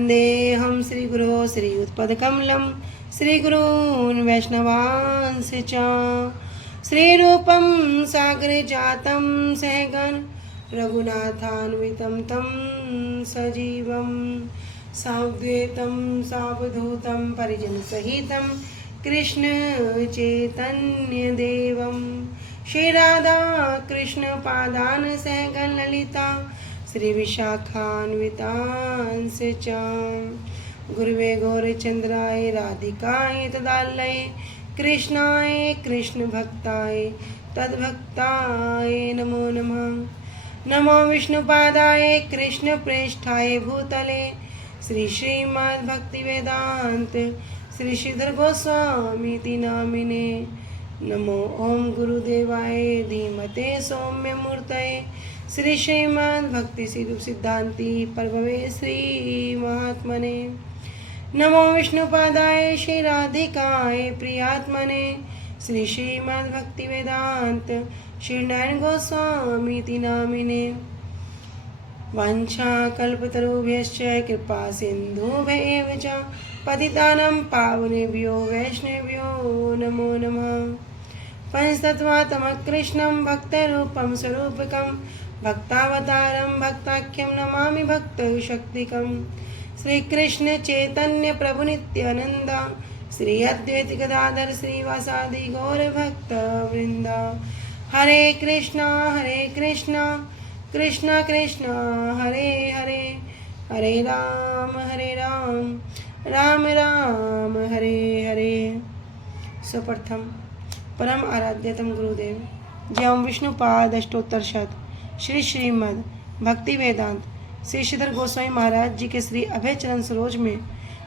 वन्देऽहं श्रीगुरो श्रीयुत्पदकमलं श्रीगुरून् वैष्णवांश्च च श्रीरूपं सागरे जातं सहगण रघुनाथान्वितं तं सजीवं साद्वैतं सावधूतं परिजनसहितं कृष्ण चैतन्यदेवं श्रीराधा कृष्णपादान् सहगण ललिता श्रीविशाखान्वितांश्च च गुरुवे गौरचन्द्राय राधिकाय तदालये कृष्णाय कृष्णभक्ताय तद्भक्ताय नमो नमः। नमो विष्णुपादाय कृष्णप्रेष्ठाय भूतले श्री श्रीमद्भक्तिवेदान्त श्री श्रीधर गोस्वामीति नामिने। नमो ओम गुरुदेवाय धीमते सौम्यमूर्तये श्री श्रीमद्भक्ति सिद्धांति प्रभवे श्री महात्मने। नमो विष्णुपादाय श्री राधिकाय प्रियात्मने श्री श्रीमद्भक्ति वेदांत श्री नारायण गोस्वामीति नामिने। वाञ्छाकल्पतरुभ्यश्च कृपा सिन्धुभ्येव च पतितानां पावनेभ्यो वैष्णवेभ्यो नमो नमः। पंचतत्त्वात्मकं कृष्णं भक्तरूपं स्वरूपकं भक्तावतारं भक्ताख्यं नमामि भक्तशक्तिकं। श्रीकृष्ण चैतन्य प्रभु नित्यानंद श्री अद्वैत गदाधर श्रीवासादि गौर भक्त वृंद। हरे कृष्णा कृष्णा कृष्णा हरे हरे हरे राम राम राम हरे हरे। सुप्रथम परम आराध्यतम गुरुदेव जयम विष्णुपाद अष्टोत्तर शत श्री श्रीमद भक्ति वेदांत श्री श्रीधर गोस्वामी महाराज जी के श्री अभय चरण सरोज में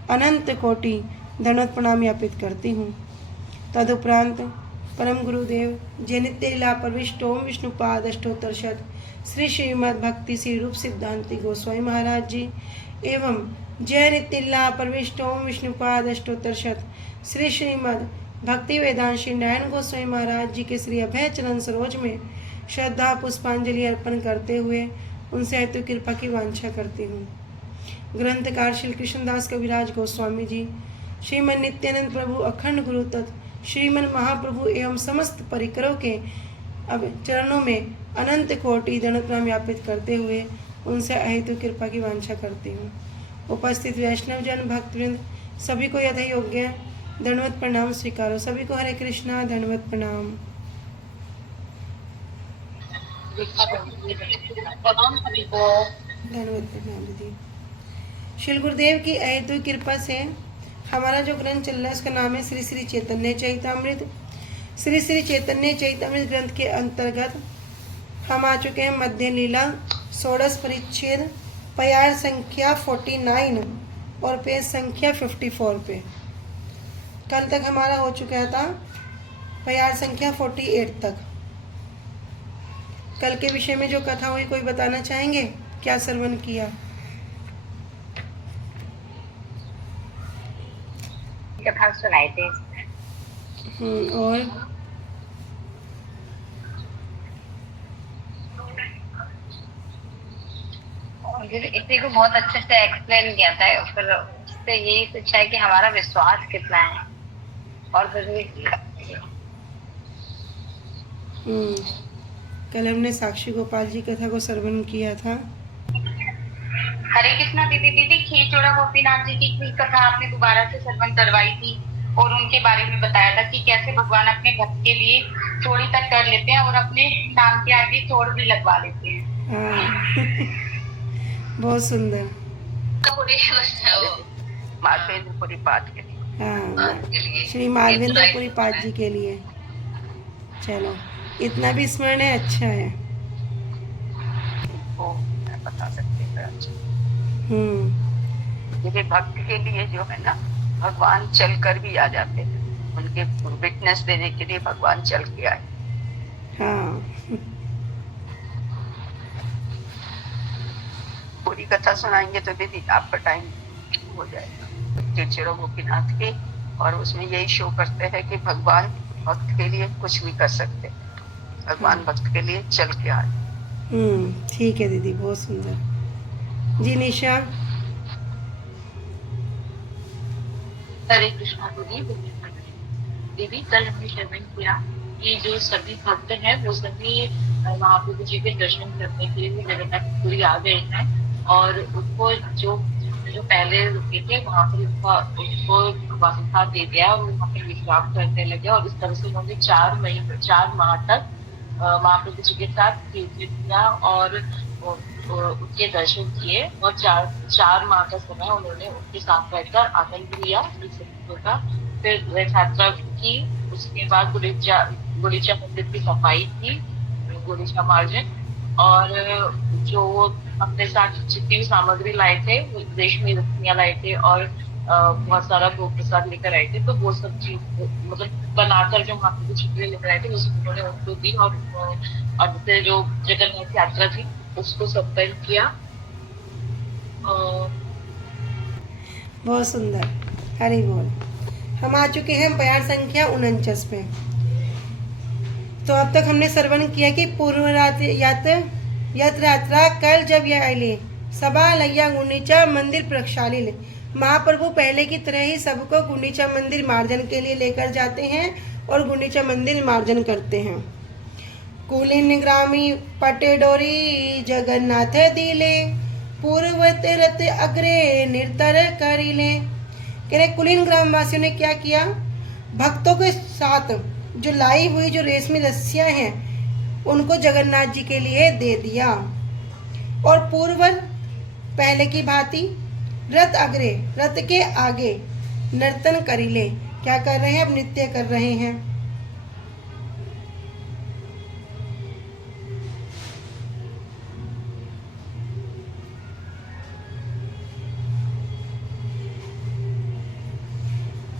अनंत कोटि दंडवत प्रणाम ज्ञापित करती हूँ। तदुपरांत परम गुरुदेव जय नित्य लीला प्रविष्ट ओम विष्णुपाद अष्टोत्तर शत श्री श्रीमद भक्ति श्री रूप सिद्धांति गोस्वामी महाराज जी एवं जय नित्य लीला प्रविष्ट ओम विष्णुपाद अष्टोत्तर शत श्री श्रीमद भक्ति वेदांत श्री नारायण गोस्वामी महाराज जी के श्री अभय चरण सरोज में श्रद्धा पुष्पांजलि अर्पण करते हुए उनसे हेतु कृपा की वांछा करती हूँ। ग्रंथकार श्री कृष्णदास कविराज गोस्वामी जी, श्रीमन नित्यानंद प्रभु अखंड गुरु तत्व श्रीमन महाप्रभु एवं समस्त परिकरों के अब चरणों में अनंत कोटि दंडवत प्रणाम ज्ञापित करते हुए उनसे अहेतु कृपा की वांछा करती हूँ। उपस्थित वैष्णव जन भक्तवृंद सभी को यथा योग्य दंडवत प्रणाम स्वीकारो। सभी को हरे कृष्णा दंडवत प्रणाम। धन्यवाद प्रणाम दीदी। श्री गुरुदेव की अहेतु कृपा से हमारा जो ग्रंथ चल रहा है उसका नाम है श्री श्री चैतन्य चैतामृत। श्री श्री चैतन्य चैतामृत ग्रंथ के अंतर्गत हम आ चुके हैं मध्य लीला षोडश परिच्छेद प्यार संख्या 49 और पेज संख्या 54 पे। कल तक हमारा हो चुका था प्यार संख्या 48 तक। कल के विषय में जो कथा हुई कोई बताना चाहेंगे? क्या श्रवण किया? कथा सुनाई थी। और इसी को बहुत अच्छे से एक्सप्लेन किया था। फिर उससे यही पूछा है कि हमारा विश्वास कितना है और कल हमने साक्षी गोपाल जी कथा को श्रवण किया था। हरे कृष्णा दीदी। खीरचोड़ा गोपीनाथ जी की कथा आपने दोबारा से श्रवण करवाई थी और उनके बारे में बताया था कि कैसे भगवान अपने भक्त के लिए चोरी तक कर लेते हैं और अपने नाम के आगे चोर भी लगवा लेते हैं। बहुत सुंदर। माधवेंद्रपुरी पाद के लिए, श्री माधवेंद्रपुरी पाद जी के लिए। चलो इतना भी स्मरण है, अच्छा है। मैं बता सकती हूँ। ये भक्त के लिए जो है ना भगवान चल कर भी आ जाते हैं। उनके विटनेस देने के लिए भगवान चल के आए। पूरी कथा सुनाएंगे तो दीदी आपका टाइम हो जाएगा। खीरचोड़ा गोपीनाथ की, और उसमें यही शो करते हैं कि भगवान भक्त के लिए कुछ भी कर सकते हैं। भगवान भक्त के लिए चल के आए। ठीक है दीदी, बहुत सुंदर। जी निशा। हरे कृष्णा दीदी। दीदी कल हमने श्रवण किया कि जो सभी भक्त हैं वो सभी महाप्रभु जी के दर्शन करने के लिए जगन्नाथपुरी आ गए हैं, और उनको जो जो पहले रुके थे वहां पर उनको वासस्थान दे दिया और वहां पर विश्राम करने लगे, और इस तरह से उन्होंने 4 माह तक महाप्रभु जी के साथ कीर्तन किया और उनके दर्शन किए, और 4 माह का समय उन्होंने उनके साथ रहकर आनंद लिया का। फिर रथ यात्रा की, उसके बाद गुड़ीचा मंदिर की सफाई की, गुड़ीचा मार्जन, और जो अपने साथ जितनी भी सामग्री लाए थे, रेशमी रस्सियां लाए थे और बहुत सारा भोग प्रसाद लेकर आए थे, तो वो सब चीज मतलब बनाकर जो महाप्रभु जी के लिए लेकर आए थे उन्होंने उनको दी, और जैसे जो जगन्नाथ यात्रा थी उसको संपन्न किया। बहुत सुंदर, हरि बोल। हम आ चुके हैं बयान संख्या 49 पे। तो अब तक हमने श्रवण किया कि पूर्व यात्रा कल जब यह आइले सभा लैया गुंडीचा मंदिर प्रक्षालिल। महाप्रभु पहले की तरह ही सबको गुंडीचा मंदिर मार्जन के लिए लेकर जाते हैं और गुंडीचा मंदिर मार्जन करते हैं। कुलीन ग्रामी पटे डोरी जगन्नाथ दिले पूर्व तीर्थ अग्रे निर्तर करिले। कह रहे कुलीन ग्रामवासियों ने क्या किया, भक्तों के साथ जो लाई हुई जो रेशमी रस्सियां हैं उनको जगन्नाथ जी के लिए दे दिया, और पूर्व पहले की भांति रथ अग्रे रथ के आगे नर्तन करिले। क्या कर रहे हैं, अब नृत्य कर रहे हैं।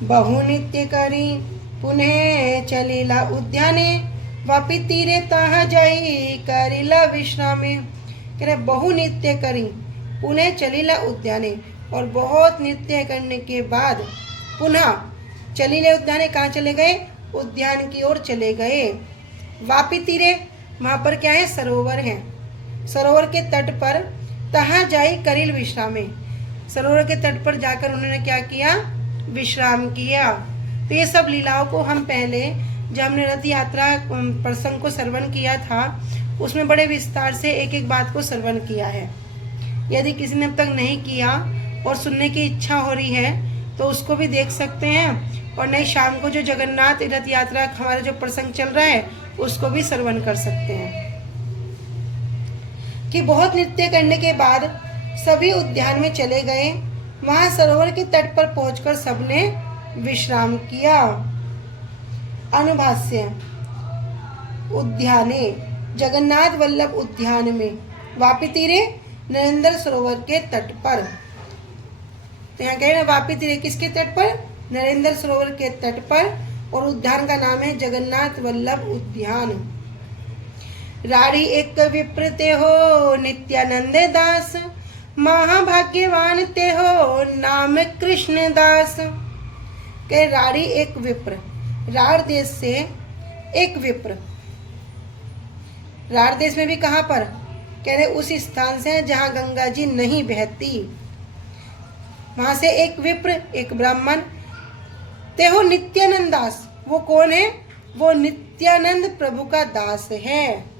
बहु नित्य करी पुनः चलीला उद्याने वापी तीरे तहाँ जाई करिला विश्रामे। कह रहे बहु नित्य करी पुनः चलीला उद्याने, और बहुत नृत्य करने के बाद पुनः चलीले उद्याने, कहाँ चले गए, उद्यान की ओर चले गए। वापी तीरे, वहाँ पर क्या है, सरोवर है, सरोवर के तट पर तहाँ जाई करिल विश्रामे। सरोवर के तट पर जाकर उन्होंने क्या किया, विश्राम किया। तो ये सब लीलाओं को हम पहले जब हमने रथ यात्रा प्रसंग को श्रवण किया था उसमें बड़े विस्तार से एक एक बात को श्रवण किया है। यदि किसी ने अब तक नहीं किया और सुनने की इच्छा हो रही है तो उसको भी देख सकते हैं, और नहीं शाम को जो जगन्नाथ रथ यात्रा हमारा जो प्रसंग चल रहा है उसको भी श्रवण कर सकते हैं। कि बहुत नृत्य करने के बाद सभी उद्यान में चले गए। वहां सरोवर के तट पर पहुंचकर सबने विश्राम किया। अनुभाष्य उद्याने जगन्नाथ वल्लभ उद्यान में वापी तीरे नरेंद्र सरोवर के तट पर। तो यहाँ कह रहे वापी तीरे किसके तट पर, नरेंद्र सरोवर के तट पर, और उद्यान का नाम है जगन्नाथ वल्लभ उद्यान। राड़ी एक विप्र ते हो नित्यानंद दास महाभाग्यवान ते हो नाम कृष्ण दास। कह राड़ी एक विप्र, राड़ देश से एक विप्र, राड़ देश में भी कहाँ पर, कह रहे उस स्थान से जहाँ गंगा जी नहीं बहती, वहां से एक विप्र एक ब्राह्मण। ते हो नित्यानंद दास, वो कौन है, वो नित्यानंद प्रभु का दास है।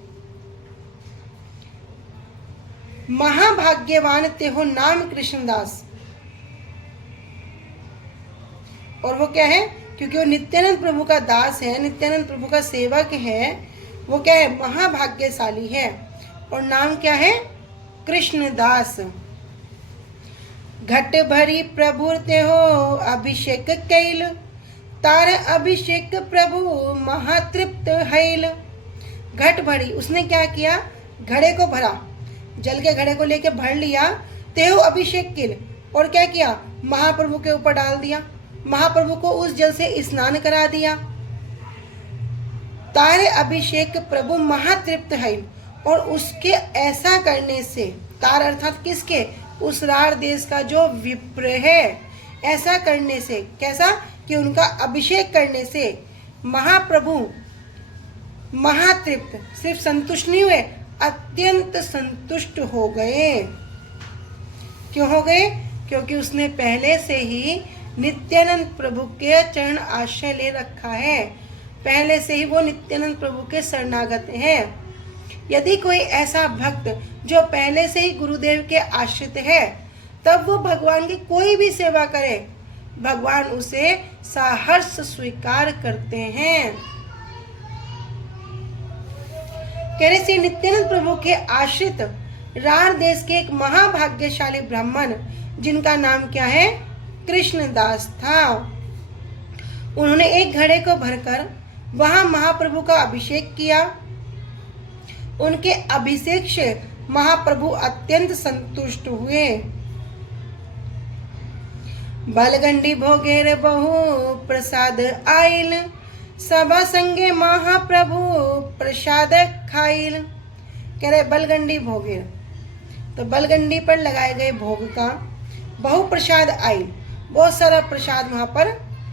महाभाग्यवान ते हो नाम कृष्णदास, और वो क्या है, क्योंकि वो नित्यानंद प्रभु का दास है, नित्यानंद प्रभु का सेवक है, वो क्या है, महाभाग्यशाली है, और नाम क्या है, कृष्णदास। घट भरी प्रभु ते हो अभिषेक कैल तार अभिषेक प्रभु महातृप्त हैल। घट भरी, उसने क्या किया, घड़े को भरा, जल के घड़े को लेके भर लिया। तेहो अभिषेक किल, और क्या किया, महाप्रभु के ऊपर डाल दिया, महाप्रभु को उस जल से स्नान करा दिया। तारे अभिषेक प्रभु महातृप्त है, और उसके ऐसा करने से, तार अर्थात किसके, उस राड़ देश का जो विप्र है, ऐसा करने से, कैसा कि उनका अभिषेक करने से महाप्रभु महातृप्त, सिर्फ संतुष्ट नहीं हुए, अत्यंत संतुष्ट हो गए। क्यों हो गए, क्योंकि उसने पहले से ही नित्यानंद प्रभु के चरण आश्रय ले रखा है। पहले से ही वो नित्यानंद प्रभु के शरणागत हैं। यदि कोई ऐसा भक्त जो पहले से ही गुरुदेव के आश्रित है, तब वो भगवान की कोई भी सेवा करे, भगवान उसे सहर्ष स्वीकार करते हैं। कह रहे श्री नित्यानंद प्रभु के आश्रित रार देश के एक महाभाग्यशाली ब्राह्मण, जिनका नाम क्या है, कृष्णदास था। उन्होंने एक घड़े को भरकर वहां महाप्रभु का अभिषेक किया। उनके अभिषेक से महाप्रभु अत्यंत संतुष्ट हुए। बलगंडी भोगेर बहु प्रसाद आइल, सभा संगे महाप्रभु प्रसाद खाइल। कह रहे बलगंडी भोगेर, तो बलगंडी पर लगाए गए भोग का बहु प्रसाद आइल, बहुत सारा प्रसाद वहां पर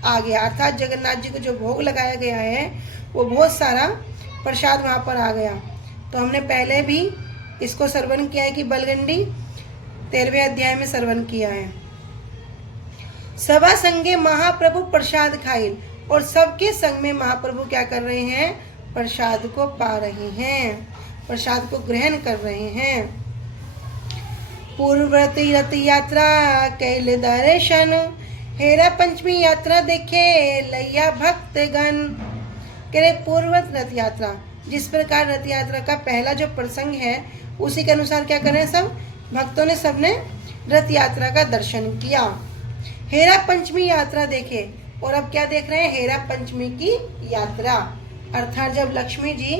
आ गया। अर्थात जगन्नाथ जी को जो भोग लगाया गया है वो बहुत सारा प्रसाद वहां पर आ गया। तो हमने पहले भी इसको श्रवण किया है कि बलगंडी 13वें अध्याय में श्रवण किया है। सभा संगे महाप्रभु प्रसाद खाइल, और सबके संग में महाप्रभु क्या कर रहे हैं, प्रसाद को पा रहे हैं, प्रसाद को ग्रहण कर रहे हैं। पूर्व रथ यात्रा कैल दर्शन, हेरा पंचमी यात्रा देखे लैया भक्तगण। कह रहे पूर्व रथ यात्रा, जिस प्रकार रथ यात्रा का पहला जो प्रसंग है उसी के अनुसार क्या करें, सब भक्तों ने सबने रथ यात्रा का दर्शन किया। हेरा पंचमी यात्रा देखे, और अब क्या देख रहे हैं, हेरा पंचमी की यात्रा। अर्थात जब लक्ष्मी जी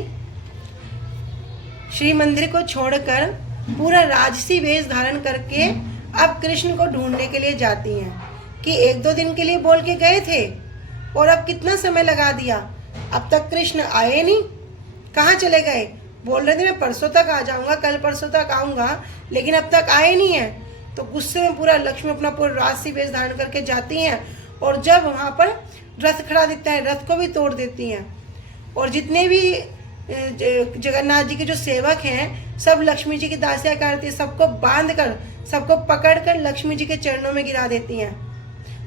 श्री मंदिर को छोड़कर पूरा राजसी वेश धारण करके अब कृष्ण को ढूंढने के लिए जाती हैं, कि 1-2 दिन के लिए बोल के गए थे और अब कितना समय लगा दिया, अब तक कृष्ण आए नहीं, कहाँ चले गए। बोल रहे थे मैं परसों तक आ जाऊंगा, कल परसों तक आऊंगा, लेकिन अब तक आए नहीं है। तो गुस्से में पूरा लक्ष्मी अपना पूरा राजसी वेश धारण करके जाती हैं, और जब वहां पर रथ खड़ा दिखता है रथ को भी तोड़ देती हैं। और जितने भी जगन्नाथ जी के जो सेवक हैं सब लक्ष्मी जी की दासियां करती है, सबको बांध कर, सबको पकड़ कर लक्ष्मी जी के चरणों में गिरा देती हैं,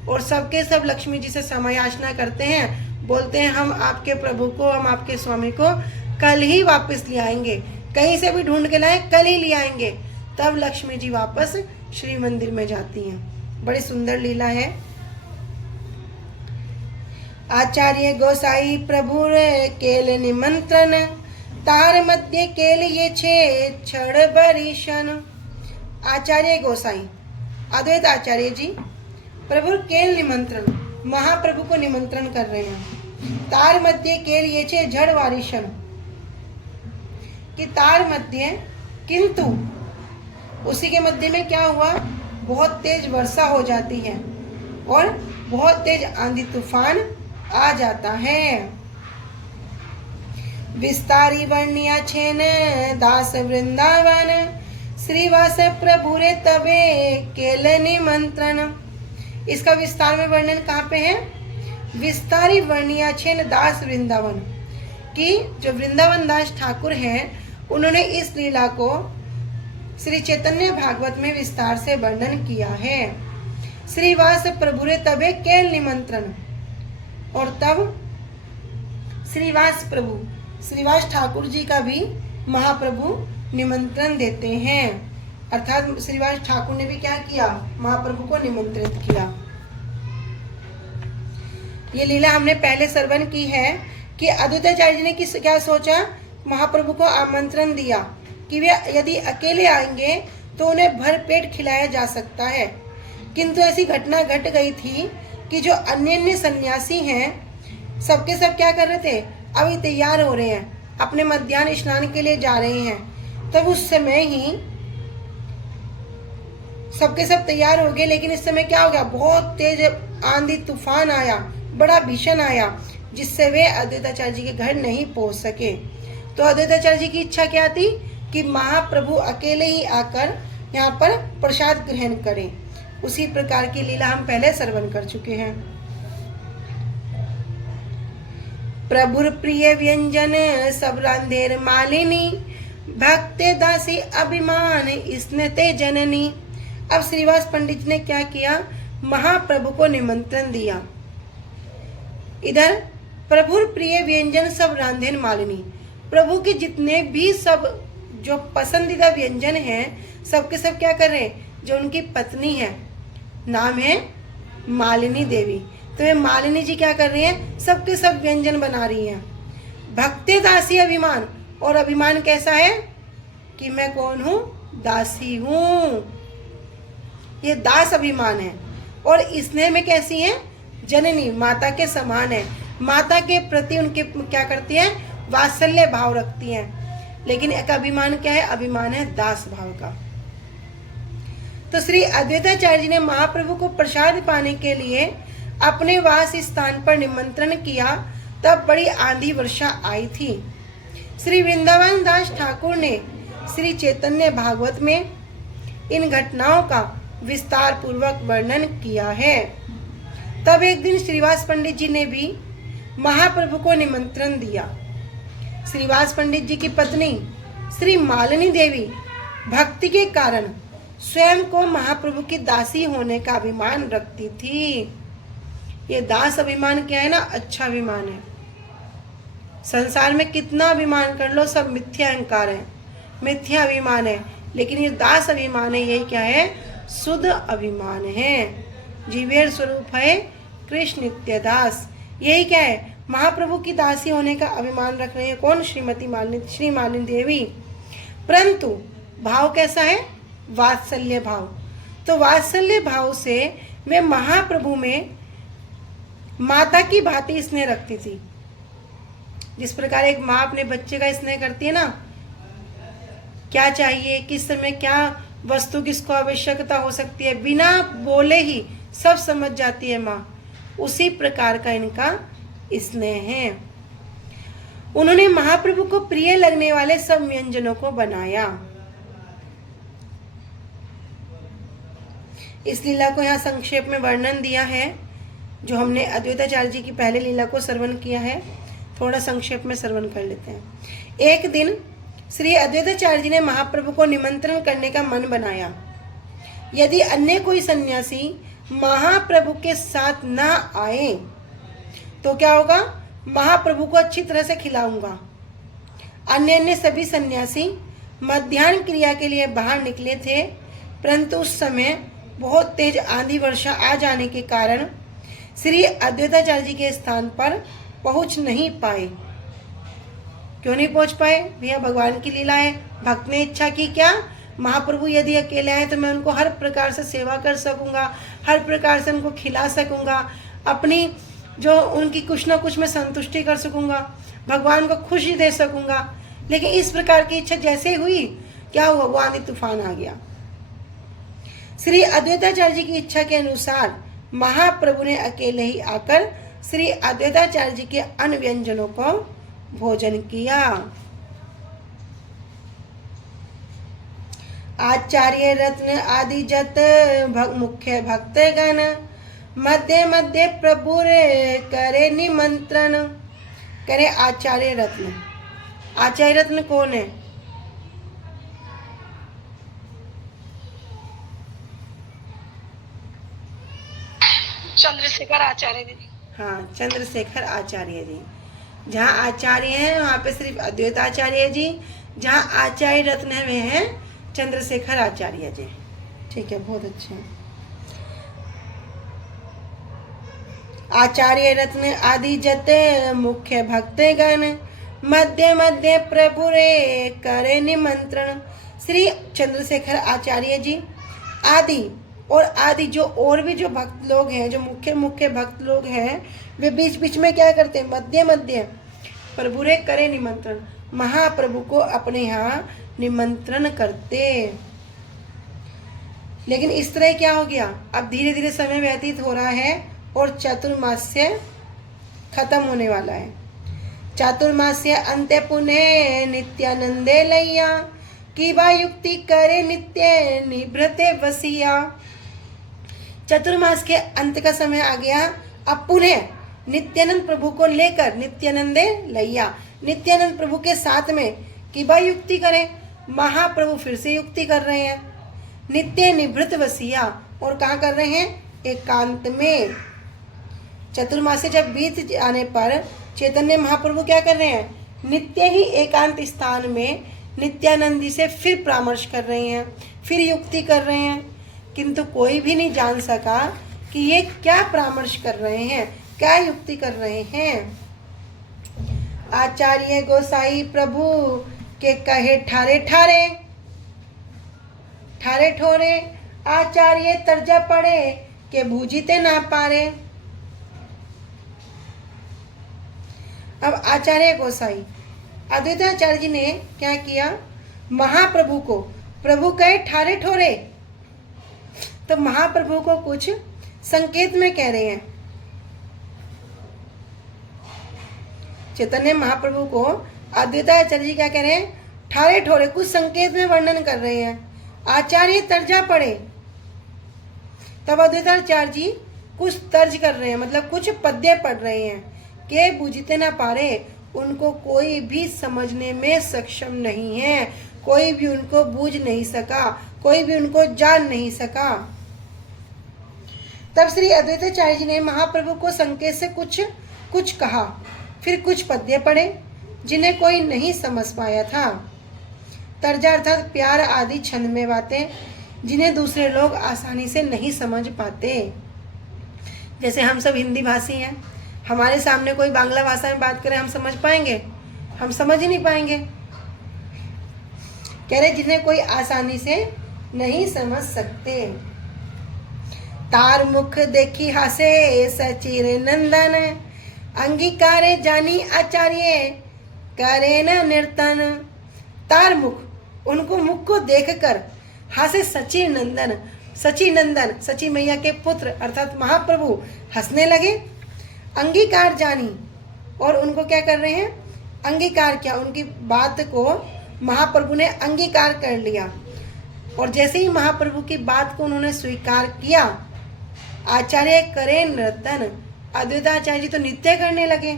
और सबके सब लक्ष्मी जी से समयाचना करते हैं, बोलते हैं हम आपके प्रभु को, हम आपके स्वामी को कल ही वापस ले आएंगे, कहीं से भी ढूंढ के लाए कल ही ले आएंगे। तब लक्ष्मी जी वापस श्री मंदिर में जाती हैं। बड़ी सुंदर लीला है। आचार्य गोसाई प्रभु केल निमंत्रण, तार मध्य केल ये छे छड़ बरीशन। आचार्य गोसाई अद्वैत आचार्य जी प्रभु केल निमंत्रण, महाप्रभु को निमंत्रण कर रहे हैं। तार मध्य केल ये छे झड़ वारिशन, कि तार मध्य, किंतु उसी के मध्य में क्या हुआ, बहुत तेज वर्षा हो जाती है और बहुत तेज आंधी तूफान आ जाता है। विस्तारी वर्णिया छेन दास वृंदावन, श्रीवास प्रभु रे तबे केल निमंत्रण। इसका विस्तार में वर्णन कहाँ पे है, विस्तारी वर्णिया छेन दास वृंदावन, कि जो वृंदावन दास ठाकुर हैं उन्होंने इस लीला को श्री चैतन्य भागवत में विस्तार से वर्णन किया है। श्रीवास प्रभु रे तबे केल निमंत्रण, और तब श्रीवास प्रभु, श्रीवास ठाकुर जी का भी महाप्रभु निमंत्रण देते हैं। अर्थात श्रीवास ठाकुर ने भी क्या किया, महाप्रभु को निमंत्रित किया। ये लीला हमने पहले श्रवण की है कि अद्वैताचार्य जी ने क्या सोचा, महाप्रभु को आमंत्रण दिया कि वे यदि अकेले आएंगे तो उन्हें भर पेट खिलाया जा सकता है, किंतु ऐसी घटना घट गई थी कि जो अन्य सन्यासी हैं सबके सब क्या कर रहे थे, अभी तैयार हो रहे हैं, अपने मध्याह्न स्नान के लिए जा रहे हैं। तब उस समय ही सबके सब तैयार हो गए, लेकिन इस समय क्या हो गया, बहुत तेज आंधी तूफान आया, बड़ा भीषण आया, जिससे वे अद्वैताचार्य जी के घर नहीं पहुंच सके। तो अद्वैताचार्य जी की इच्छा क्या थी कि महाप्रभु अकेले ही आकर यहाँ पर प्रसाद ग्रहण करें। उसी प्रकार की लीला हम पहले श्रवण कर चुके हैं। प्रभुर प्रिय व्यंजन सब रांधेर मालिनी, भक्ते दासी अभिमान स्नते जननी। अब श्रीवास पंडित ने क्या किया, महाप्रभु को निमंत्रण दिया। इधर प्रभुर प्रिय व्यंजन सब रांधेन मालिनी, प्रभु के जितने भी सब जो पसंदीदा व्यंजन हैं सबके सब क्या कर रहे हैं, जो उनकी पत्नी है, नाम है मालिनी देवी, तो ये मालिनी जी क्या कर रही हैं, सबके सब व्यंजन बना रही हैं। भक्ति दासी अभिमान, और अभिमान कैसा है कि मैं कौन हूँ, दासी हूँ, ये दास अभिमान है। और स्नेह में कैसी है, जननी, माता के समान है, माता के प्रति उनके क्या करती है, वात्सल्य भाव रखती हैं। लेकिन एक अभिमान क्या है, अभिमान है दास भाव का। तो श्री अद्वैताचार्य जी ने महाप्रभु को प्रसाद पाने के लिए अपने वास स्थान पर निमंत्रण किया, तब बड़ी आंधी वर्षा आई थी। श्री वृंदावन दास ठाकुर ने श्री चैतन्य भागवत में इन घटनाओं का विस्तार पूर्वक वर्णन किया है। तब एक दिन श्रीवास पंडित जी ने भी महाप्रभु को निमंत्रण दिया। श्रीवास पंडित जी की पत्नी श्री मालिनी देवी भक्ति के कारण स्वयं को महाप्रभु की दासी होने का अभिमान रखती थी। ये दास अभिमान क्या है ना, अच्छा अभिमान है। संसार में कितना अभिमान कर लो सब मिथ्या अहंकार है, मिथ्या अभिमान है, लेकिन ये दास अभिमान है, यही क्या है, शुद्ध अभिमान है। जीवेर स्वरूप है कृष्ण नित्य दास, यही क्या है, महाप्रभु की दासी होने का अभिमान रख रहे हैं। कौन, श्रीमती मालिनी, श्री मालिनी देवी। परंतु भाव कैसा है, वात्सल्य भाव। तो वात्सल्य भाव से मैं महाप्रभु में माता की भांति स्नेह रखती थी। जिस प्रकार एक माँ अपने बच्चे का स्नेह करती है ना, क्या चाहिए, किस समय क्या वस्तु किसको आवश्यकता हो सकती है, बिना बोले ही सब समझ जाती है माँ, उसी प्रकार का इनका स्नेह है। उन्होंने महाप्रभु को प्रिय लगने वाले सब व्यंजनों को बनाया। इस लीला को यहाँ संक्षेप में वर्णन दिया है, जो हमने अद्वैताचार्य जी की पहले लीला को श्रवण किया है, थोड़ा संक्षेप में श्रवण कर लेते हैं। एक दिन श्री अद्वैताचार्य जी ने महाप्रभु को निमंत्रण करने का मन बनाया। यदि अन्य कोई सन्यासी महाप्रभु के साथ न आए तो क्या होगा, महाप्रभु को अच्छी तरह से खिलाऊंगा। अन्य सभी सन्यासी मध्याह्न क्रिया के लिए बाहर निकले थे, परंतु उस समय बहुत तेज आंधी वर्षा आ जाने के कारण श्री अद्वैताचार्य जी के स्थान पर पहुंच नहीं पाए। क्यों नहीं पहुंच पाए भैया, भगवान की लीला है। भक्त ने इच्छा की क्या, महाप्रभु यदि अकेले आए तो मैं उनको हर प्रकार से सेवा कर सकूंगा, हर प्रकार से उनको खिला सकूंगा, अपनी जो उनकी कुछ ना कुछ मैं संतुष्टि कर सकूंगा, भगवान को खुशी दे सकूंगा। लेकिन इस प्रकार की इच्छा जैसे हुई, क्या हुआ, वो आंधी तूफान आ गया। श्री अद्वैताचार्य जी की इच्छा के अनुसार महाप्रभु ने अकेले ही आकर श्री अद्वैताचार्य जी के अन्य व्यंजनों को भोजन किया। आचार्य रत्न आदि जत मुख्य भक्तगण मध्य मध्य प्रभु रे करे निमंत्रण। करे आचार्य रत्न। आचार्य रत्न कौन है, चंद्रशेखर आचार्य जी। हाँ, चंद्रशेखर आचार्य जी। जहाँ आचार्य हैं वहाँ पे सिर्फ अद्वैताचार्य जी, जहाँ आचार्य रत्न है वे हैं चंद्रशेखर आचार्य जी। ठीक है, बहुत अच्छे। आचार्य रत्न आदि जत मुख्य भक्तगण मध्य मध्य प्रभु रे करे निमंत्रण। श्री चंद्रशेखर आचार्य जी आदि और आदि जो और भी जो भक्त लोग हैं, जो मुख्य भक्त लोग हैं, वे बीच बीच में क्या करते हैं, मध्य मध्य प्रभु रे करे निमंत्रण, महाप्रभु को अपने यहाँ निमंत्रण करते। लेकिन इस तरह क्या हो गया, अब धीरे धीरे समय व्यतीत हो रहा है और चातुर्मास्य खत्म होने वाला है। चातुर्मास्य अंत्य पुण्य नित्यानंदे लैया की बा युक्ति करे नित्य निभृते वसिया। चतुर्मास के अंत का समय आ गया। अब पुनः नित्यानंद प्रभु को लेकर नित्यानंदे लैया, नित्यानंद प्रभु के साथ में कि बा युक्ति करें, महाप्रभु फिर से युक्ति कर रहे हैं। नित्य निभृत वसिया, और कहाँ कर रहे हैं, एकांत में। चतुर्मासी जब बीत जाने पर चैतन्य महाप्रभु क्या कर रहे हैं, नित्य ही एकांत स्थान में नित्यानंदी से फिर परामर्श कर रहे हैं, फिर युक्ति कर रहे हैं, किंतु कोई भी नहीं जान सका कि ये क्या परामर्श कर रहे हैं, क्या युक्ति कर रहे हैं। आचार्य गोसाई प्रभु के कहे ठारे ठारे, ठारे ठोरे आचार्य तर्जा पड़े के बूझीते ना पारे। अब आचार्य गोसाई अद्वैताचार्य जी ने क्या किया, महाप्रभु को, प्रभु कहे ठारे ठोरे, तो महाप्रभु को कुछ संकेत में कह रहे हैं। चैतन्य महाप्रभु को अद्वैताचार्य जी क्या कह रहे हैं, ठारे ठोरे, कुछ संकेत में वर्णन कर रहे हैं। आचार्य तर्जा पड़े, तब अद्वैताचार्य जी कुछ तर्ज कर रहे हैं, मतलब कुछ पद्य पढ़ रहे हैं कि बूझते ना पारे, उनको कोई भी समझने में सक्षम नहीं है, कोई भी उनको बूझ नहीं सका, कोई भी उनको जान नहीं सका। तब श्री अद्वैताचार्य जी ने महाप्रभु को संकेत से कुछ कहा, फिर कुछ पद्य पढ़े जिन्हें कोई नहीं समझ पाया था। तर्जा अर्थात प्यार आदि छंद में बातें जिन्हें दूसरे लोग आसानी से नहीं समझ पाते। जैसे हम सब हिंदी भाषी हैं, हमारे सामने कोई बांग्ला भाषा में बात करे, हम समझ पाएंगे? हम समझ ही नहीं पाएंगे। कह रहे जिन्हें कोई आसानी से नहीं समझ सकते। तार मुख देखी हासे सचिर नंदन, अंगीकारे जानी आचार्य करे न निर्तन। तार मुख, उनको मुख को देखकर हासे सची नंदन, सची नंदन, सची मैया के पुत्र अर्थात महाप्रभु हंसने लगे। अंगीकार जानी, और उनको क्या कर रहे हैं, अंगीकार किया, उनकी बात को महाप्रभु ने अंगीकार कर लिया। और जैसे ही महाप्रभु की बात को उन्होंने स्वीकार किया, आचार्य करे नर्तन, अद्वैताचार्य जी तो नृत्य करने लगे।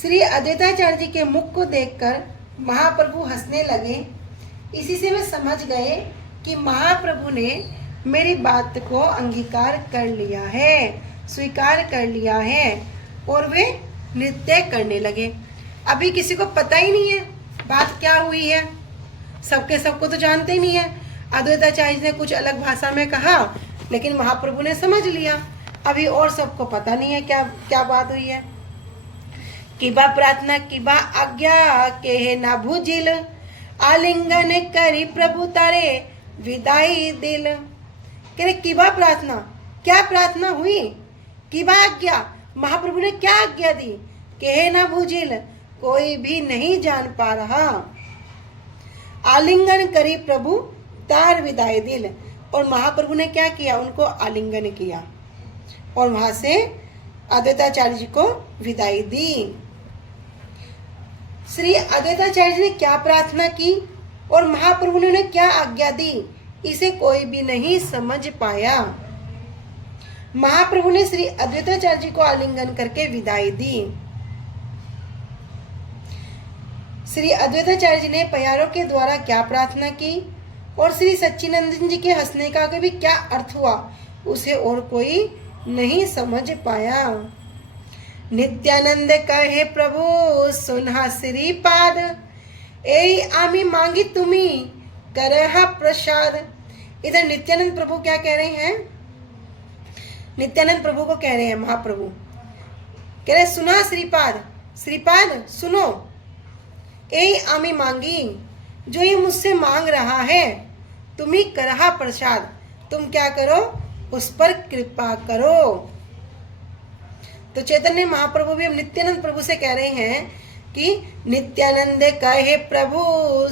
श्री अद्वैताचार्य जी के मुख को देखकर महाप्रभु हंसने लगे। इसी से वे समझ गए कि महाप्रभु ने मेरी बात को अंगीकार कर लिया है, स्वीकार कर लिया है, और वे नृत्य करने लगे। अभी किसी को पता ही नहीं है बात क्या हुई है, सबको तो जानते ही नहीं है। अद्वैताचार्य जी ने कुछ अलग भाषा में कहा, लेकिन महाप्रभु ने समझ लिया। अभी और सबको पता नहीं है क्या क्या बात हुई है। किबा प्रार्थना किबा आज्ञा के ना भूजिल, आलिंगन करी प्रभु तारे विदाई दिल। कह रहे किबा प्रार्थना, क्या प्रार्थना हुई, किबा आज्ञा, महाप्रभु ने क्या आज्ञा दी, कहे ना भूजिल, कोई भी नहीं जान पा रहा। आलिंगन करी प्रभु तार विदाई दिल, और महाप्रभु ने क्या किया, उनको आलिंगन किया और वहां से अद्वैताचार्य जी को विदाई दी। श्री अद्वैताचार्य जी ने क्या प्रार्थना की और महाप्रभु ने उन्हें क्या आज्ञा दी, इसे कोई भी नहीं समझ पाया। महाप्रभु ने श्री अद्वैताचार्य जी को आलिंगन करके विदाई दी। श्री अद्वैताचार्य जी ने प्यारों के द्वारा क्या प्रार्थना की और श्री सच्चिदानंद जी के हंसने का भी क्या अर्थ हुआ, उसे और कोई नहीं समझ पाया। नित्यानंद कहे प्रभु सुना श्रीपाद, ए आमी मांगी तुम्ही करहा प्रसाद। इधर नित्यानंद प्रभु क्या कह रहे हैं, नित्यानंद प्रभु को कह रहे हैं महाप्रभु, कह रहे सुना श्रीपाद, श्रीपाद सुनो, ए आमी मांगी, जो ये मुझसे मांग रहा है, तुम ही करहा प्रसाद, तुम क्या करो, उस पर कृपा करो। तो चैतन्य महाप्रभु भी अब नित्यानंद प्रभु से कह रहे हैं कि नित्यानंद कहे प्रभु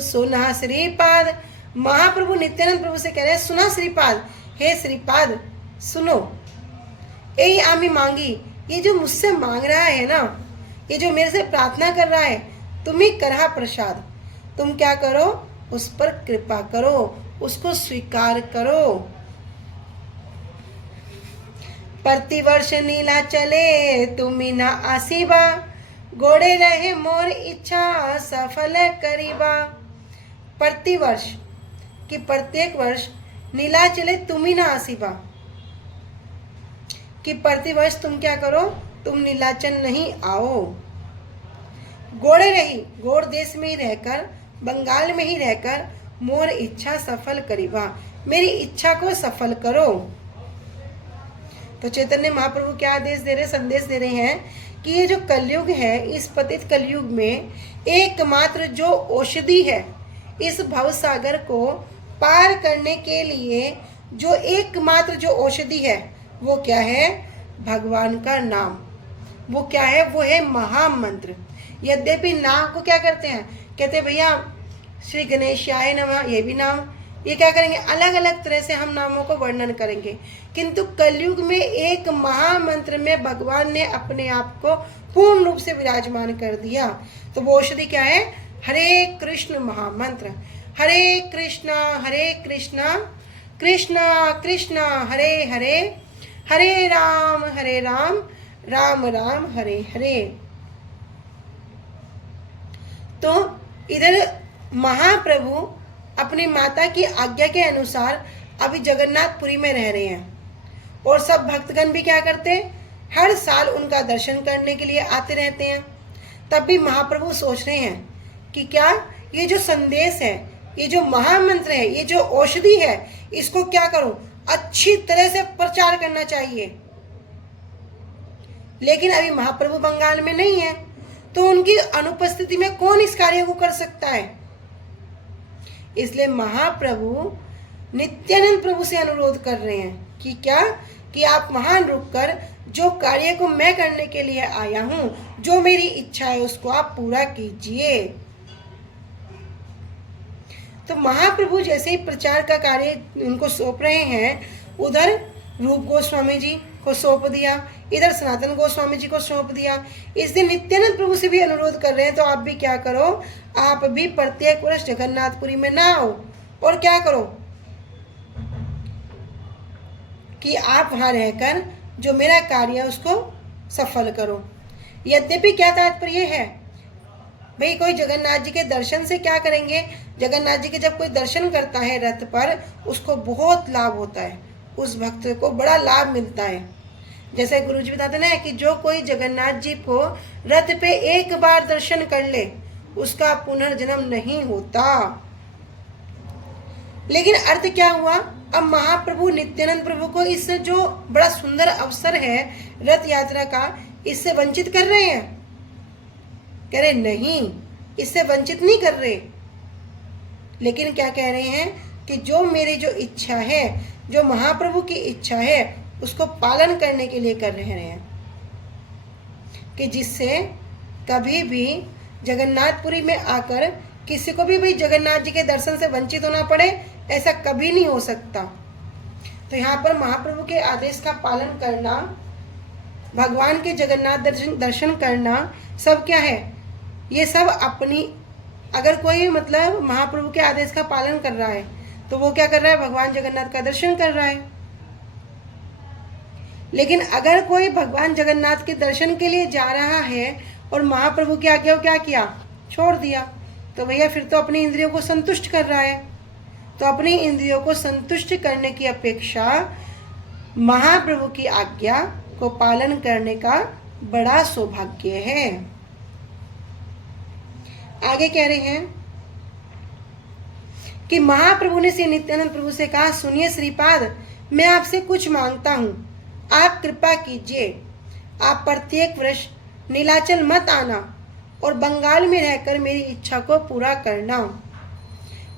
सुना श्रीपाद। महाप्रभु नित्यानंद प्रभु से कह रहे हैं सुना श्रीपाद, हे श्रीपाद सुनो, ए आमी मांगी, ये जो मुझसे मांग रहा है ना, ये जो मेरे से प्रार्थना कर रहा है, तुम ही करहा प्रसाद, तुम क्या करो, उस पर कृपा करो, उसको स्वीकार करो। प्रतिवर्ष नीला चले तुम्ही ना आसीबा, गोड़े रहे मोर इच्छा सफल करीबा। प्रतिवर्ष कि प्रत्येक वर्ष नीलाचले तुमी ना आसीबा, कि प्रतिवर्ष तुम क्या करो, तुम नीलाचल नहीं आओ। गोड़े रही, गोड़ देश में ही रहकर, बंगाल में ही रहकर मोर इच्छा सफल करीबा, मेरी इच्छा को सफल करो। तो चैतन्य महाप्रभु क्या आदेश दे रहे, संदेश दे रहे हैं कि ये जो कलयुग है, इस पतित कलयुग में एकमात्र जो औषधि है, इस भव सागर को पार करने के लिए जो एकमात्र जो औषधि है वो क्या है, भगवान का नाम। वो क्या है, वो है महामंत्र। यद्यपि नाम को क्या करते हैं, कहते हैं भैया श्री गणेशाय नमः, ये भी नाम, ये क्या करेंगे, अलग अलग तरह से हम नामों को वर्णन करेंगे। किंतु कलयुग में एक महामंत्र में भगवान ने अपने आप को पूर्ण रूप से विराजमान कर दिया। तो वो औषधि क्या है, हरे कृष्ण महामंत्र। हरे कृष्णा कृष्णा कृष्णा हरे हरे, हरे राम राम राम हरे हरे। तो इधर महाप्रभु अपनी माता की आज्ञा के अनुसार अभी जगन्नाथपुरी में रह रहे हैं, और सब भक्तगण भी क्या करते हैं, हर साल उनका दर्शन करने के लिए आते रहते हैं। तब भी महाप्रभु सोच रहे हैं कि क्या ये जो संदेश है, ये जो महामंत्र है, ये जो औषधि है, इसको क्या करूं, अच्छी तरह से प्रचार करना चाहिए। लेकिन अभी महाप्रभु बंगाल में नहीं है, तो उनकी अनुपस्थिति में कौन इस कार्य को कर सकता है। इसलिए महाप्रभु नित्यानंद प्रभु से अनुरोध कर रहे हैं कि क्या, कि आप वहां रुककर जो कार्य को मैं करने के लिए आया हूं, जो मेरी इच्छा है, उसको आप पूरा कीजिए। तो महाप्रभु जैसे ही प्रचार का कार्य उनको सौंप रहे हैं, उधर रूप गोस्वामी जी को सौंप दिया, इधर सनातन गोस्वामी जी को सौंप दिया। इस दिन नित्यानंद प्रभु से भी अनुरोध कर रहे हैं, तो आप भी क्या करो, आप भी प्रत्येक वर्ष जगन्नाथपुरी में ना आओ, और क्या करो कि आप वहां रहकर जो मेरा कार्य है उसको सफल करो। यद्यपि क्या तात्पर्य है भाई, कोई जगन्नाथ जी के दर्शन से क्या करेंगे, जगन्नाथ जी के जब कोई दर्शन करता है रथ पर, उसको बहुत लाभ होता है, उस भक्त को बड़ा लाभ मिलता है। जैसे गुरु जी बताते ना कि जो कोई जगन्नाथ जी को रथ पे एक बार दर्शन कर ले, उसका पुनर्जन्म नहीं होता। लेकिन अर्थ क्या हुआ, अब महाप्रभु नित्यानंद प्रभु को इस जो बड़ा सुंदर अवसर है रथ यात्रा का, इससे वंचित कर रहे हैं। कह रहे नहीं, इससे वंचित नहीं कर रहे, लेकिन क्या कह रहे हैं कि जो मेरी जो इच्छा है, जो महाप्रभु की इच्छा है, उसको पालन करने के लिए कर रहे हैं, कि जिससे कभी भी जगन्नाथपुरी में आकर किसी को भी भाई जगन्नाथ जी के दर्शन से वंचित होना पड़े, ऐसा कभी नहीं हो सकता। तो यहाँ पर महाप्रभु के आदेश का पालन करना, भगवान के जगन्नाथ दर्शन करना, सब क्या है, ये सब अपनी, अगर कोई मतलब महाप्रभु के आदेश का पालन कर रहा है तो वो क्या कर रहा है, भगवान जगन्नाथ का दर्शन कर रहा है। लेकिन अगर कोई भगवान जगन्नाथ के दर्शन के लिए जा रहा है और महाप्रभु की आज्ञा को क्या किया, छोड़ दिया, तो भैया फिर तो अपनी इंद्रियों को संतुष्ट कर रहा है। तो अपनी इंद्रियों को संतुष्ट करने की अपेक्षा महाप्रभु की आज्ञा को पालन करने का बड़ा सौभाग्य है। आगे कह रहे हैं कि महाप्रभु ने श्री नित्यानंद प्रभु से कहा, सुनिए श्रीपाद, मैं आपसे कुछ मांगता हूं, आप कृपा कीजिए, आप प्रत्येक वर्ष नीलाचल मत आना और बंगाल में रहकर मेरी इच्छा को पूरा करना।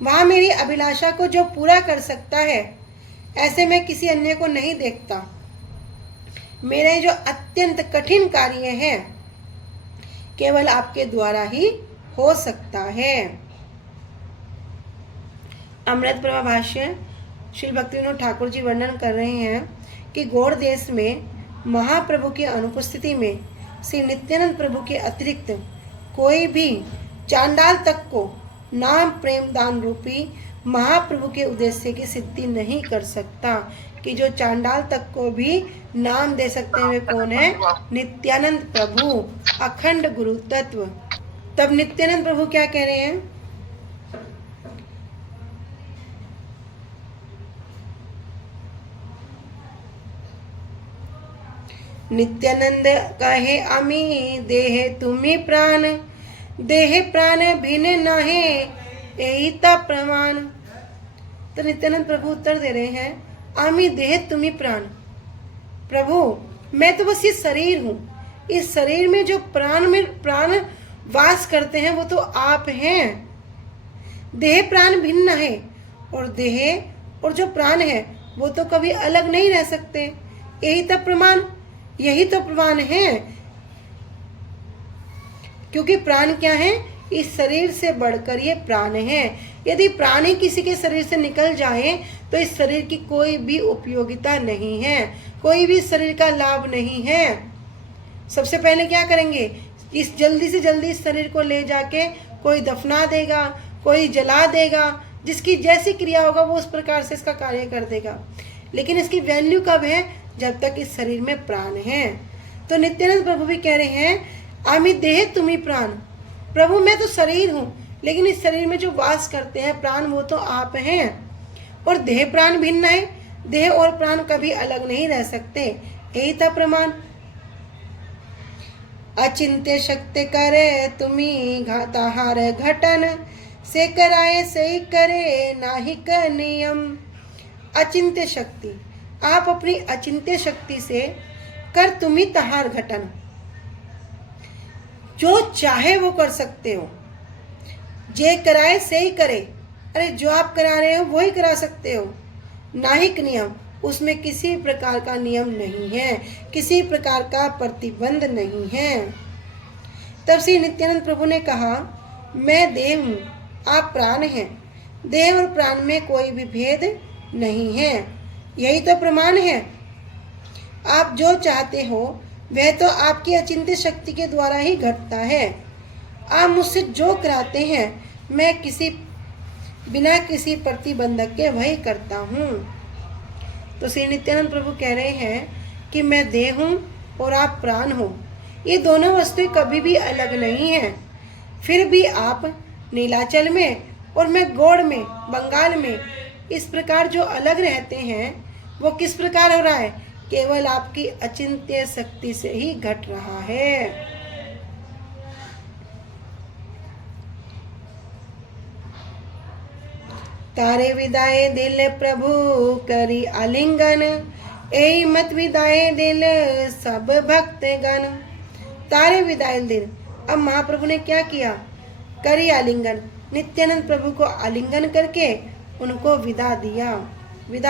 वहां मेरी अभिलाषा को जो पूरा कर सकता है, ऐसे मैं किसी अन्य को नहीं देखता। मेरे जो अत्यंत कठिन कार्य है, केवल आपके द्वारा ही हो सकता है। अमृत प्रभा भाष्य श्री भक्तिविनोद ठाकुर जी वर्णन कर रहे हैं कि गौड़ देश में महाप्रभु की अनुपस्थिति में श्री नित्यानंद प्रभु के अतिरिक्त कोई भी चांडाल तक को नाम प्रेम दान रूपी महाप्रभु के उद्देश्य की सिद्धि नहीं कर सकता। कि जो चांडाल तक को भी नाम दे सकते हैं वे कौन है, नित्यानंद प्रभु, अखंड गुरु तत्व। तब नित्यानंद प्रभु क्या कह रहे हैं, नित्यानंद कहे आमी देह तुम्ही प्राण, देह प्राण भिन्न नाहे यही ता प्रमाण। तो नित्यानंद प्रभु उत्तर दे रहे हैं, आमी देह तुम्ही प्राण। प्रभु मैं तो बस ये शरीर हूँ, इस शरीर में जो प्राण वास करते हैं वो तो आप हैं। देह प्राण भिन्न है, और देह और जो प्राण है वो तो कभी अलग नहीं रह सकते। यही तो प्रमाण, यही तो प्रमाण है। क्योंकि प्राण क्या है, इस शरीर से बढ़कर ये प्राण है। यदि प्राण ही किसी के शरीर से निकल जाए तो इस शरीर की कोई भी उपयोगिता नहीं है, कोई भी शरीर का लाभ नहीं है। सबसे पहले क्या करेंगे, इस जल्दी से जल्दी इस शरीर को ले जाके कोई दफना देगा, कोई जला देगा, जिसकी जैसी क्रिया होगा वो उस प्रकार से इसका कार्य कर देगा। लेकिन इसकी वैल्यू कब है, जब तक इस शरीर में प्राण है। तो नित्यानंद प्रभु भी कह रहे हैं, आमी देह तुम्ही प्राण। प्रभु मैं तो शरीर हूँ, लेकिन इस शरीर में जो वास करते हैं प्राण वो तो आप हैं। और देह प्राण भिन्न है, देह और प्राण कभी अलग नहीं रह सकते, यही था प्रमाण। अचिंत्य शक्ति करे तुम्ही घाताहार घटन, से कराए सही करे नाही का नियम। अचिंत्य शक्ति, आप अपनी अचिंत्य शक्ति से कर तुम्ही तहार घटन, जो चाहे वो कर सकते हो। जे कराए से ही करे, अरे जो आप करा रहे हो वो ही करा सकते हो। नाहिक नियम, उसमें किसी प्रकार का नियम नहीं है, किसी प्रकार का प्रतिबंध नहीं है। तब श्री नित्यानंद प्रभु ने कहा, मैं देह हूँ, आप प्राण हैं, देह और प्राण में कोई भी भेद नहीं है, यही तो प्रमाण है। आप जो चाहते हो वह तो आपकी अचिंत्य शक्ति के द्वारा ही घटता है। आप मुझसे जो कराते हैं मैं बिना किसी प्रतिबंधक के वही करता हूँ। तो श्री नित्यानंद प्रभु कह रहे हैं कि मैं देह हूँ और आप प्राण हो, ये दोनों वस्तुएं कभी भी अलग नहीं हैं। फिर भी आप नीलाचल में और मैं गौड़ में, बंगाल में इस प्रकार जो अलग रहते हैं वो किस प्रकार हो रहा है, केवल आपकी अचिंत्य शक्ति से ही घट रहा है। तारे विदाए दिल प्रभु करी आलिंगन, ऐ मत विदाए दिल सब भक्तगण। तारे विदाए दिल, अब महाप्रभु ने क्या किया, करी आलिंगन, नित्यानंद प्रभु को आलिंगन करके उनको विदा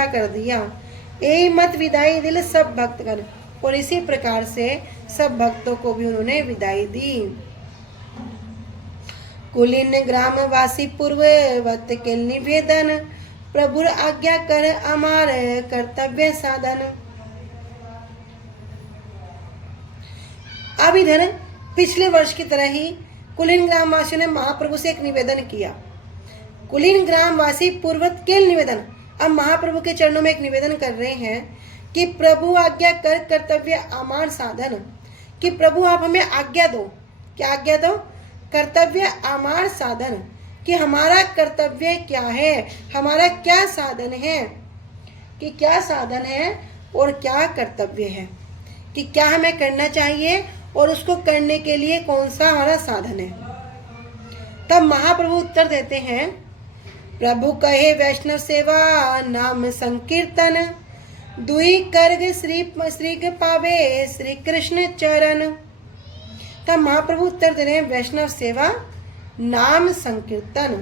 कर दिया। ऐ मत विदाई दिल सब भक्तगण, और इसी प्रकार से सब भक्तों को भी उन्होंने विदाई दी। कुलीन ग्राम वासी पूर्ववत के निवेदन, प्रभु आज्ञा कर अमार कर्तव्य साधन। अब इधर पिछले वर्ष की तरह ही कुलीन ग्राम वासियों ने महाप्रभु से एक निवेदन किया। कुलीन ग्राम वासी पूर्वत के निवेदन, अब महाप्रभु के चरणों में एक निवेदन कर रहे हैं कि प्रभु आज्ञा कर कर्तव्य अमार साधन, कि प्रभु आप हमें आज्ञा दो। क्या आज्ञा दो, कर्तव्य अमार साधन, कि हमारा कर्तव्य क्या है, हमारा क्या साधन है, कि क्या साधन है और क्या कर्तव्य है, कि क्या हमें करना चाहिए और उसको करने के लिए कौन सा हमारा साधन है। तब महाप्रभु उत्तर देते हैं, प्रभु कहे वैष्णव सेवा नाम संकीर्तन, दुई कर्ग श्री पावे श्री कृष्ण चरण। तब महाप्रभु उत्तर दे रहे हैं, वैष्णव सेवा नाम संकीर्तन,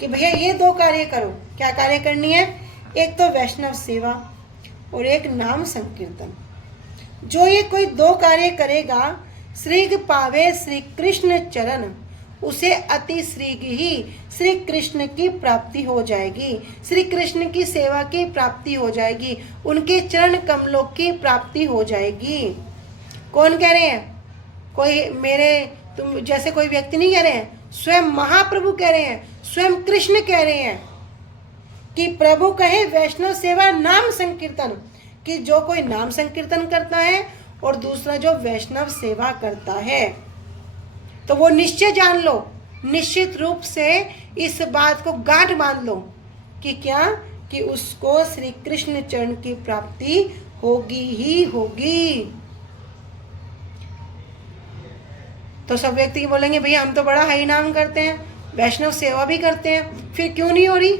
कि भैया ये दो कार्य करो। क्या कार्य करनी है, एक तो वैष्णव सेवा और एक नाम संकीर्तन। जो ये कोई दो कार्य करेगा, श्रीग पावे श्री कृष्ण चरण, उसे अति शीघ्र ही श्री कृष्ण की प्राप्ति हो जाएगी, श्री कृष्ण की सेवा की प्राप्ति हो जाएगी, उनके चरण कमलों की प्राप्ति हो जाएगी। कौन कह रहे हैं, कोई तुम जैसे कोई व्यक्ति नहीं कह रहे हैं, स्वयं महाप्रभु कह रहे हैं, स्वयं कृष्ण कह रहे हैं कि प्रभु कहे वैष्णव सेवा नाम संकीर्तन, कि जो कोई नाम संकीर्तन करता है और दूसरा जो वैष्णव सेवा करता है, तो वो निश्चय जान लो, निश्चित रूप से इस बात को गांठ बांध लो कि क्या, कि उसको श्री कृष्ण चरण की प्राप्ति होगी ही होगी। तो सब व्यक्ति बोलेंगे भैया हम तो बड़ा हरि नाम करते हैं, वैष्णव सेवा भी करते हैं, फिर क्यों नहीं हो रही?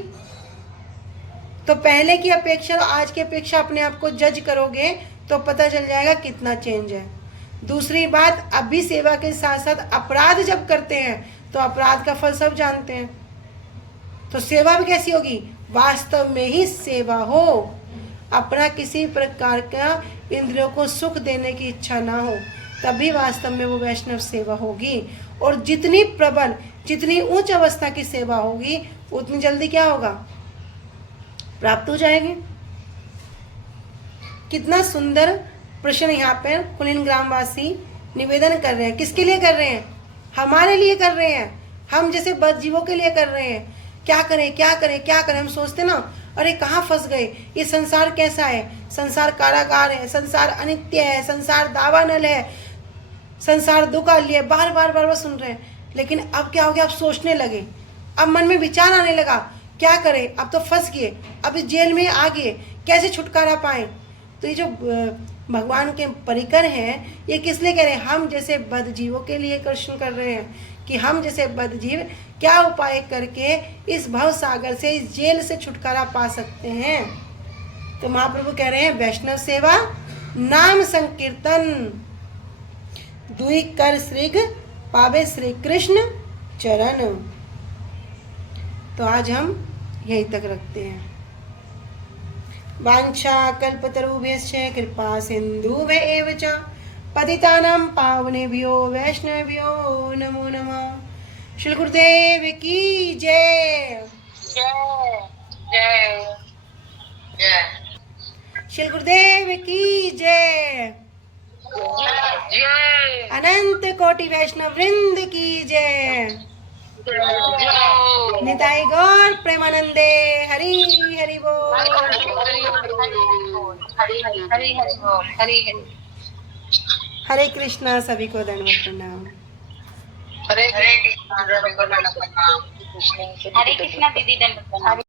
तो पहले की अपेक्षा और आज की अपेक्षा अपने आप को जज करोगे तो पता चल जाएगा कितना चेंज है। दूसरी बात, अब भी सेवा के साथ साथ अपराध जब करते हैं तो अपराध का फल सब जानते हैं। तो सेवा भी कैसी होगी? वास्तव में ही सेवा हो, अपना किसी प्रकार का इंद्रियों को सुख देने की इच्छा ना हो, तभी वास्तव में वो वैष्णव सेवा होगी। और जितनी प्रबल, जितनी उच्च अवस्था की सेवा होगी उतनी जल्दी क्या होगा? प्राप्त हो जाएगी। कितना सुंदर प्रश्न यहाँ पर कुलीन ग्रामवासी निवेदन कर रहे हैं। किसके लिए कर रहे हैं? हमारे लिए कर रहे हैं, हम जैसे बद जीवों के लिए कर रहे हैं। क्या करें क्या करें क्या करें, हम सोचते ना अरे कहाँ फंस गए, ये संसार कैसा है, संसार कारागार है, संसार अनित्य है, संसार दावानल है, संसार दुखालय है, बार बार सुन रहे हैं। लेकिन अब क्या हो गया? अब सोचने लगे, अब मन में विचार आने लगा, क्या करें, अब तो फंस गए, अब इस जेल में आ गए, कैसे छुटकारा पाएं? तो ये जो भगवान के परिकर हैं, ये किस लिए कह रहे हैं? हम जैसे बद जीवों के लिए कृष्ण कर रहे हैं कि हम जैसे बद जीव क्या उपाय करके इस भव सागर से, इस जेल से छुटकारा पा सकते हैं। तो महाप्रभु कह रहे हैं वैष्णव सेवा, नाम संकीर्तन, दुई कर श्रीग पावे श्री कृष्ण चरण। तो आज हम यहीं तक रखते हैं। वांछा कल्पतरुभ्यश्च कृपा सिन्धुभ्येव च पतितानां पावनेभ्यो वैष्णवेभ्यो नमो नमः। श्री गुरुदेव की जय। जय जय जय। श्री गुरुदेव की जय। जय अनंत कोटि वैष्णव वृंद की जय। निताई गौर प्रेमानंदे हरि हरि बोल। हरे कृष्णा, सभी को दंडवत प्रणाम। हरे कृष्णा दीदी, दंडवत प्रणाम।